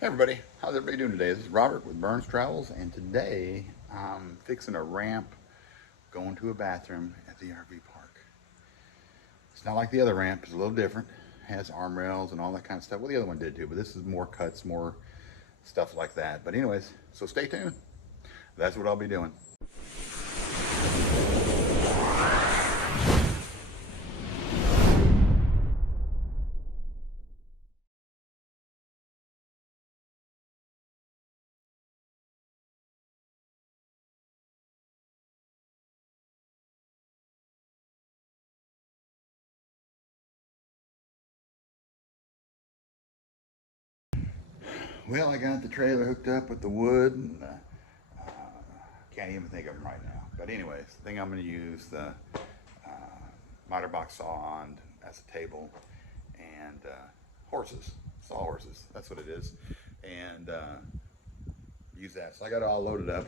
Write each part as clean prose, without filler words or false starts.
Hey everybody, how's everybody doing today? This is Robert with Burns Travels, and today I'm fixing a ramp going to a bathroom at the RV park. It's not like the other ramp, it's a little different. It has armrails and all that kind of stuff. Well, the other one did too, but this is more cuts, more stuff like that. But anyways, so stay tuned. That's what I'll be doing. Well, I got the trailer hooked up with the wood. And, can't even think of them right now. But anyways, I think I'm going to use the miter box saw on as a table and horses, sawhorses. That's what it is. And use that. So I got it all loaded up.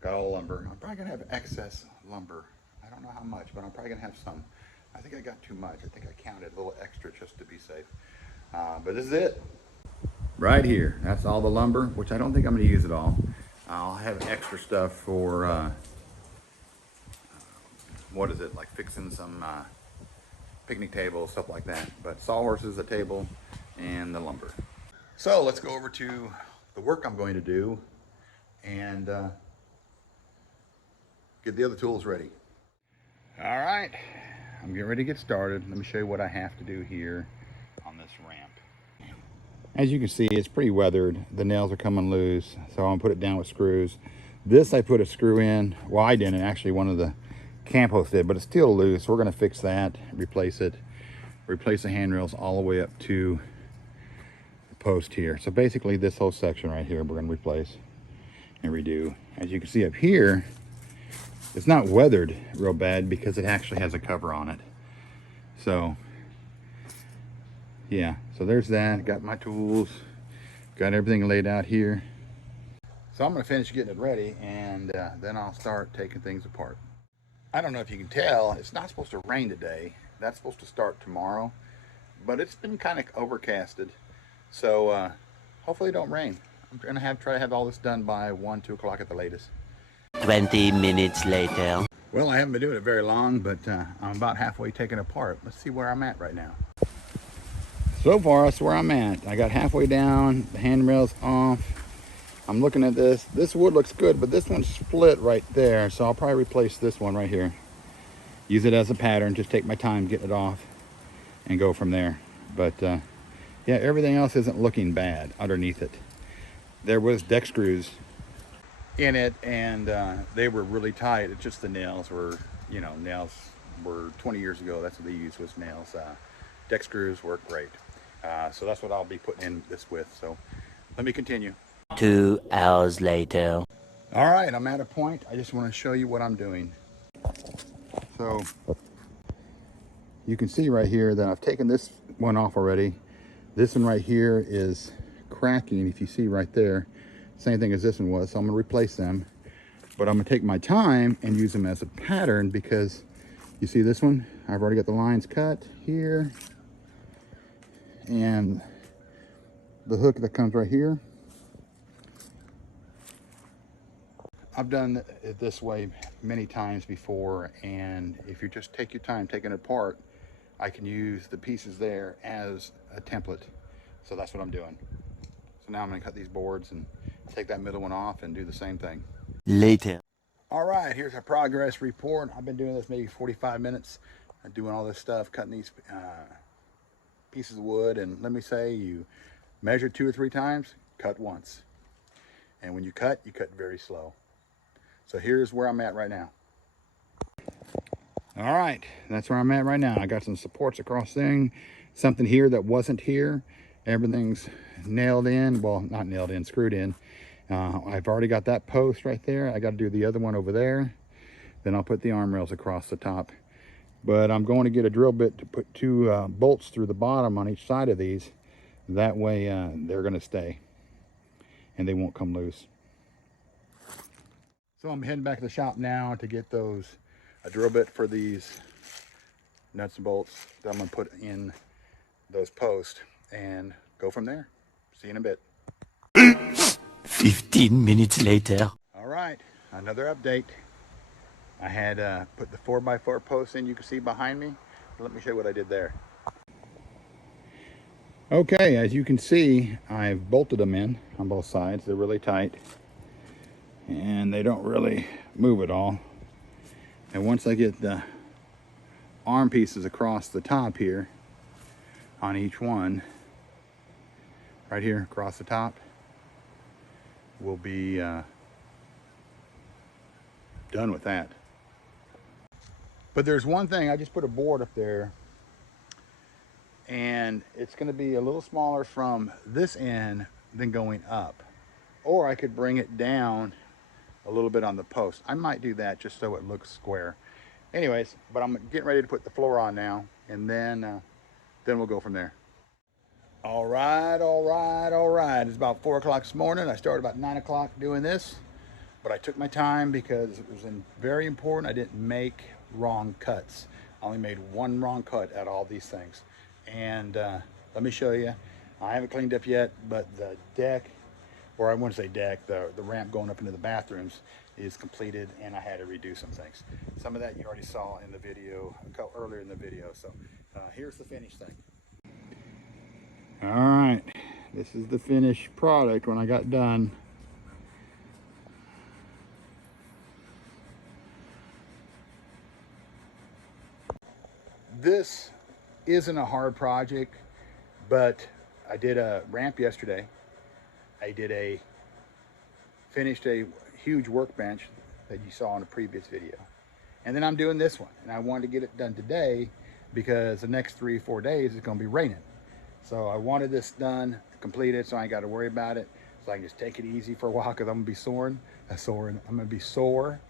Got all the lumber. I'm probably going to have excess lumber. I don't know how much, but I'm probably going to have some. I think I got too much. I think I counted a little extra just to be safe. But this is it. Right here. That's all the lumber, which I don't think I'm going to use it all. I'll have extra stuff for, what is it, like fixing some picnic tables, stuff like that. But sawhorses, a table, and the lumber. So let's go over to the work I'm going to do and get the other tools ready. All right, I'm getting ready to get started. Let me show you what I have to do here on this ramp. As you can see, it's pretty weathered. The nails are coming loose, so I'm gonna put it down with screws. This I put a screw in. Well, I didn't, actually one of the camp hosts did, but it's still loose. We're gonna fix that, replace it, replace the handrails all the way up to the post here. So basically this whole section right here, we're gonna replace and redo. As you can see up here, it's not weathered real bad because it actually has a cover on it. So yeah, so there's that. Got my tools, got everything laid out here. So I'm gonna finish getting it ready, and then I'll start taking things apart. I don't know if you can tell, it's not supposed to rain today. That's supposed to start tomorrow, but it's been kind of overcasted. So hopefully it don't rain. I'm gonna try to have all this done by 1, 2 o'clock at the latest. 20 minutes later. Well, I haven't been doing it very long, but I'm about halfway taken apart. Let's see where I'm at right now. So far, that's where I'm at. I got halfway down, the handrail's off. I'm looking at this. This wood looks good, but this one's split right there, so I'll probably replace this one right here. Use it as a pattern, just take my time getting it off and go from there. But yeah, everything else isn't looking bad underneath it. There was deck screws in it, and they were really tight. It's just the nails were, you know, nails were 20 years ago. That's what they used, was nails. Deck screws work great. So that's what I'll be putting in this with. So let me continue. 2 hours later. All right, I'm at a point. I just want to show you what I'm doing. So you can see right here that I've taken this one off already. This one right here is cracking, if you see right there. Same thing as this one was, so I'm gonna replace them. But I'm gonna take my time and use them as a pattern, because you see this one? I've already got the lines cut here. And the hook that comes right here. I've done it this way many times before, and if you just take your time taking it apart, I can use the pieces there as a template. So that's what I'm doing. So now I'm gonna cut these boards and take that middle one off and do the same thing. Later. All right, here's a progress report. I've been doing this maybe 45 minutes, doing all this stuff, cutting these pieces of wood. And let me say, you measure 2 or 3 times, cut once. And when you cut very slow. So here's where I'm at right now. All right, that's where I'm at right now. I got some supports across thing, something here that wasn't here. Everything's nailed in, well, not nailed in, screwed in. I've already got that post right there. I got to do the other one over there. Then I'll put the armrails across the top. But I'm going to get a drill bit to put 2 bolts through the bottom on each side of these. That way they're going to stay and they won't come loose. So I'm heading back to the shop now to get a drill bit for these nuts and bolts that I'm going to put in those posts and go from there. See you in a bit. 15 minutes later. All right, another update. I had put the 4x4 posts in, you can see behind me. Let me show you what I did there. Okay, as you can see, I've bolted them in on both sides. They're really tight and they don't really move at all. And once I get the arm pieces across the top here on each one, right here across the top, we'll be done with that. But there's one thing, I just put a board up there and it's going to be a little smaller from this end than going up. Or I could bring it down a little bit on the post. I might do that just so it looks square. Anyways, but I'm getting ready to put the floor on now, and then we'll go from there. All right. It's about 4 o'clock this morning. I started about 9 o'clock doing this, but I took my time because it was very important I didn't make wrong cuts. I only made one wrong cut at all these things. And let me show you. I haven't cleaned up yet, but the deck, or I want to say deck, the ramp going up into the bathrooms is completed, and I had to redo some things. Some of that you already saw in the video, earlier in the video. So here's the finished thing. All right, this is the finished product when I got done. This isn't a hard project, but I did a ramp yesterday. I finished a huge workbench that you saw in a previous video. And then I'm doing this one, and I wanted to get it done today because the next 3 or 4 days it's gonna be raining. So I wanted this done, completed, so I ain't got to worry about it. So I can just take it easy for a while because I'm gonna be sore.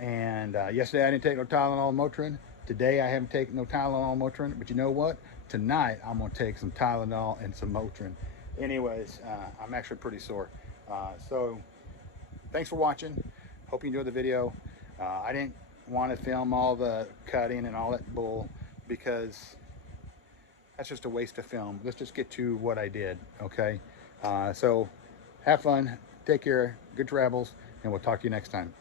And yesterday I didn't take no Tylenol and Motrin. Today I haven't taken no Tylenol and Motrin, but you know what? Tonight I'm gonna take some Tylenol and some Motrin. Anyways, I'm actually pretty sore. So thanks for watching. Hope you enjoyed the video. I didn't want to film all the cutting and all that bull because that's just a waste of film. Let's just get to what I did, okay? So have fun, take care, good travels, and we'll talk to you next time.